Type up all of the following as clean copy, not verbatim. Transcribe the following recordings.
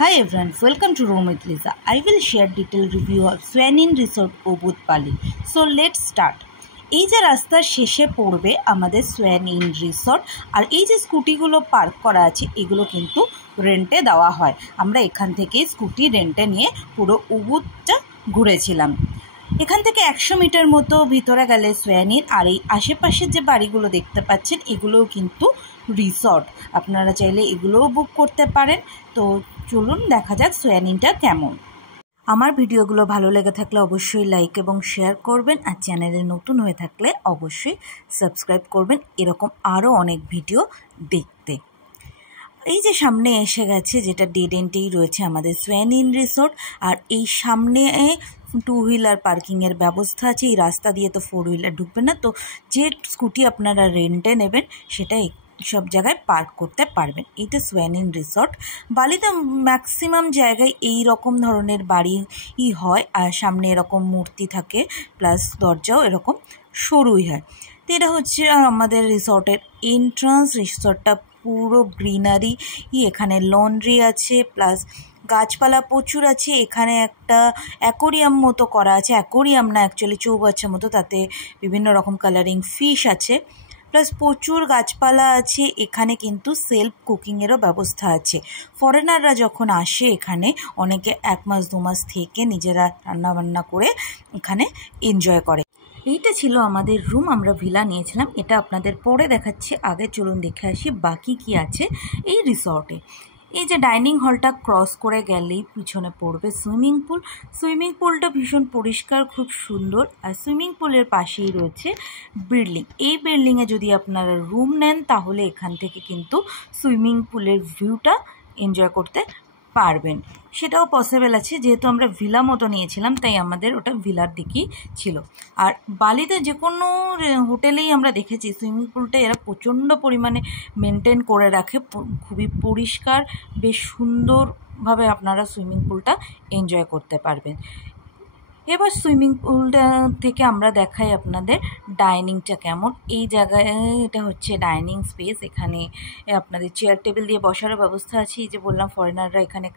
Hi everyone, welcome to Room with Lisa. I will share detailed review of Swan Inn Resort Ubud Pali. So let's start. এই যে রাস্তার শেষে পড়বে আমাদের Schwann in resort, আর এই যে স্কুটিগুলো পার্ক করা আছে এগুলো কিন্তু রেন্টে দেওয়া হয়। আমরা এখান থেকে স্কুটি রেন্টে নিয়ে পুরো উবুদটা ঘুরেছিলাম। এখান থেকে 100 মিটার মতো ভিতরে গেলে সোয়ান ইন, আর এই আশেপাশের যে বাড়িগুলো দেখতে পাচ্ছেন এগুলোও কিন্তু রিসর্ট। আপনারা চাইলে এগুলোও বুক করতে পারেন। তো চলুন দেখা যাক সোয়ান ইনটা কেমন। আমার ভিডিওগুলো ভালো লেগে থাকলে অবশ্যই লাইক এবং শেয়ার করবেন, আর চ্যানেলে নতুন হয়ে থাকলে অবশ্যই সাবস্ক্রাইব করবেন এরকম আরও অনেক ভিডিও দেখতে। এই যে সামনে এসে গেছে, যেটা ডেড এন্ডেই রয়েছে আমাদের সোয়ান ইন রিসর্ট, আর এই সামনে 2 হুইলার পার্কিংয়ের ব্যবস্থা আছে। এই রাস্তা দিয়ে তো 4 হুইলার ঢুকবে না, তো যে স্কুটি আপনারা রেন্টে নেবেন সেটা সব জায়গায় পার্ক করতে পারবেন। এইটা সোয়ান ইন রিসর্ট। বালিতে ম্যাক্সিমাম জায়গায় এই রকম ধরনের বাড়িই হয়, আর সামনে এরকম মূর্তি থাকে, প্লাস দরজাও এরকম সরুই হয়। তো এটা হচ্ছে আমাদের রিসর্টের এন্ট্রান্স। রিসর্টটা পুরো গ্রিনারি, এখানে লন্ড্রি আছে, প্লাস গাছপালা প্রচুর আছে। এখানে একটা অ্যাকোরিয়াম মতো করা আছে, অ্যাকোরিয়াম না অ্যাকচুয়ালি চৌবাচ্চা মতো, তাতে বিভিন্ন রকম কালারিং ফিশ আছে, প্লাস প্রচুর গাছপালা আছে। এখানে কিন্তু সেলফ কুকিংয়েরও ব্যবস্থা আছে। ফরেনাররা যখন আসে এখানে, অনেকে 1 মাস 2 মাস থেকে নিজেরা রান্নাবান্না করে এখানে এনজয় করে। এইটা ছিল আমাদের রুম, আমরা ভিলা নিয়েছিলাম। এটা আপনাদের পরে দেখাচ্ছি, আগে চলুন দেখে আসি বাকি কি আছে এই রিসর্টে। এই যে ডাইনিং হলটা ক্রস করে গেলেই পিছনে পড়বে সুইমিং পুল। সুইমিং পুলটা ভীষণ পরিষ্কার, খুব সুন্দর। আর সুইমিং পুলের পাশেই রয়েছে বিল্ডিং। এই বিল্ডিংয়ে যদি আপনারা রুম নেন তাহলে এখান থেকে কিন্তু সুইমিং পুলের ভিউটা এনজয় করতে পারবেন। সেটাও পসিবল আছে, যেহেতু আমরা ভিলা মতো নিয়েছিলাম তাই আমাদের ওটা ভিলার দিকেই ছিল। আর বালিতে যে কোনো হোটেলেই আমরা দেখেছি সুইমিং পুলটা এরা প্রচণ্ড পরিমাণে মেনটেন করে রাখে, খুবই পরিষ্কার, বেশ সুন্দরভাবে আপনারা সুইমিং পুলটা এনজয় করতে পারবেন। এবার সুইমিং পুলটা থেকে আমরা দেখাই আপনাদের ডাইনিংটা কেমন। এই জায়গায় এটা হচ্ছে ডাইনিং স্পেস। এখানে আপনাদের চেয়ার টেবিল দিয়ে বসারও ব্যবস্থা আছে। এই যে বললাম ফরেনাররা এখানে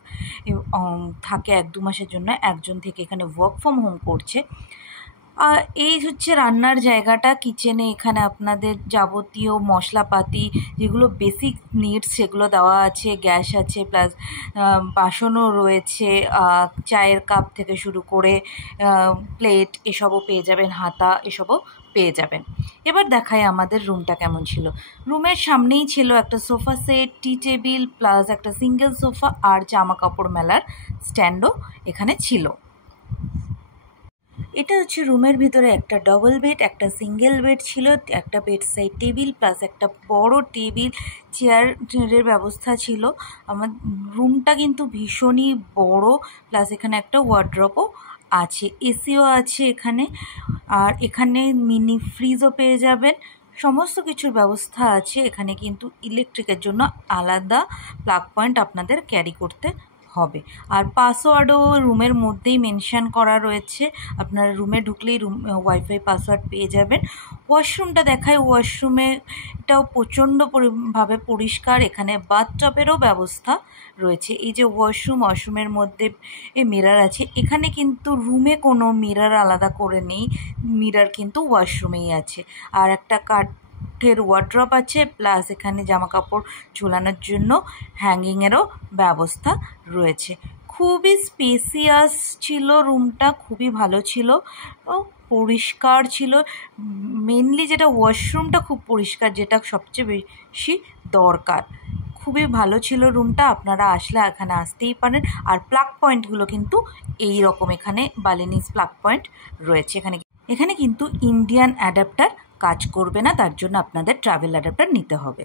থাকে 1-2 মাসের জন্য, একজন থেকে এখানে ওয়ার্ক ফ্রম হোম করছে। আর এই হচ্ছে রান্নার জায়গাটা, কিচেনে এখানে আপনাদের যাবতীয় মশলাপাতি যেগুলো বেসিক নিডস সেগুলো দেওয়া আছে, গ্যাস আছে, প্লাস বাসনও রয়েছে, চায়ের কাপ থেকে শুরু করে প্লেট এসবও পেয়ে যাবেন, হাতা এসবও পেয়ে যাবেন। এবার দেখাই আমাদের রুমটা কেমন ছিল। রুমের সামনেই ছিল একটা সোফা সেট, টি টেবিল, প্লাস একটা সিঙ্গেল সোফা, আর জামা কাপড় মেলার স্ট্যান্ডও এখানে ছিল। এটা হচ্ছে রুমের ভিতরে একটা ডবল বেড, একটা সিঙ্গেল বেড ছিল, একটা বেড সাইড টেবিল, প্লাস একটা বড় টেবিল, চেয়ারের ব্যবস্থা ছিল। আমার রুমটা কিন্তু ভীষণই বড়, প্লাস এখানে একটা ওয়ার্ড্রপও আছে, এসিও আছে এখানে, আর এখানে মিনি ফ্রিজও পেয়ে যাবেন। সমস্ত কিছুর ব্যবস্থা আছে এখানে, কিন্তু ইলেকট্রিকের জন্য আলাদা প্লাগ পয়েন্ট আপনাদের ক্যারি করতে হবে। আর পাসওয়ার্ডও রুমের মধ্যেই মেনশন করা রয়েছে, আপনারা রুমে ঢুকলেই ওয়াইফাই পাসওয়ার্ড পেয়ে যাবেন। ওয়াশরুমটা দেখায়, ওয়াশরুমেটাও প্রচণ্ডভাবে পরিষ্কার। এখানে বাথটবেরও ব্যবস্থা রয়েছে। এই যে ওয়াশরুমের মধ্যে মিরর আছে। এখানে কিন্তু রুমে কোনো মিরর আলাদা করে নেই, মিরর কিন্তু ওয়াশরুমেই আছে। আর একটা কাঠের ওয়ার্ড্রপ আছে, প্লাস এখানে জামা কাপড় ঝোলানোর জন্য হ্যাঙ্গিংয়েরও ব্যবস্থা রয়েছে। খুবই স্পেসিয়াস ছিল রুমটা, খুবই ভালো ছিল, পরিষ্কার ছিল। মেনলি যেটা ওয়াশরুমটা খুব পরিষ্কার, যেটা সবচেয়ে বেশি দরকার। খুবই ভালো ছিল রুমটা, আপনারা আসলে এখানে আসতেই পারেন। আর প্লাগ পয়েন্টগুলো কিন্তু এই রকম, এখানে বালিনিস প্লাগ পয়েন্ট রয়েছে। এখানে কিন্তু ইন্ডিয়ান অ্যাডাপ্টার কাজ করবে না, তার জন্য আপনাদের ট্রাভেল অ্যাডাপ্টার নিতে হবে।